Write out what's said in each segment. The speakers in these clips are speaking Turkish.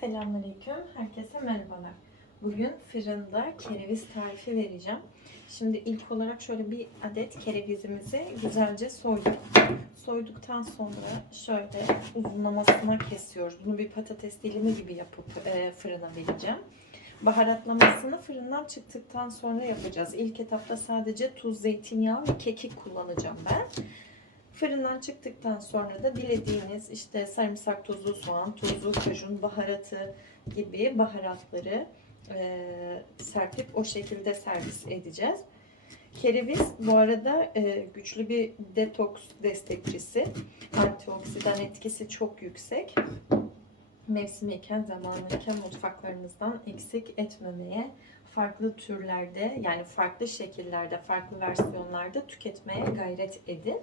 Selamünaleyküm. Herkese merhabalar. Bugün fırında kereviz tarifi vereceğim. Şimdi ilk olarak şöyle bir adet kerevizimizi güzelce soyduk. Soyduktan sonra şöyle uzunlamasına kesiyoruz. Bunu bir patates dilimi gibi yapıp e, fırına vereceğim. Baharatlamasını fırından çıktıktan sonra yapacağız. İlk etapta sadece tuz, zeytinyağı ve kekik kullanacağım ben. Fırından çıktıktan sonra da dilediğiniz işte sarımsak tozu, soğan tozu, kajun baharatı gibi baharatları e, serpip o şekilde servis edeceğiz. Kereviz bu arada e, güçlü bir detoks destekçisi. Antioksidan etkisi çok yüksek. Mevsimiyken, zamanıyken mutfaklarımızdan eksik etmemeye, farklı türlerde yani farklı şekillerde, farklı versiyonlarda tüketmeye gayret edin.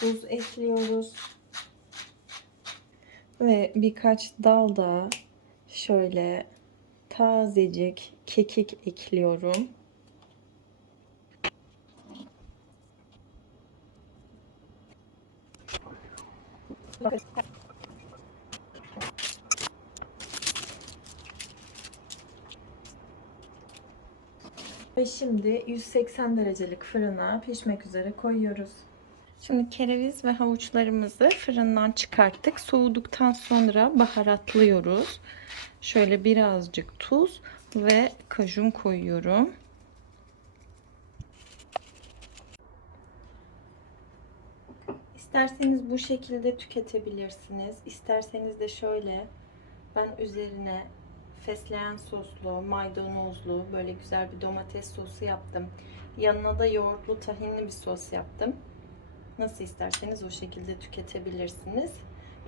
Tuz ekliyoruz. Ve birkaç dal da şöyle tazecik kekik ekliyorum. Ve şimdi 180 derecelik fırına pişmek üzere koyuyoruz. Şimdi kereviz ve havuçlarımızı fırından çıkarttık. Soğuduktan sonra baharatlıyoruz. Şöyle birazcık tuz ve kajun koyuyorum. İsterseniz bu şekilde tüketebilirsiniz. İsterseniz de şöyle ben üzerine fesleğen soslu, maydanozlu böyle güzel bir domates sosu yaptım. Yanına da yoğurtlu tahinli bir sos yaptım. Nasıl isterseniz o şekilde tüketebilirsiniz.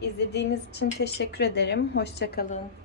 İzlediğiniz için teşekkür ederim. Hoşçakalın.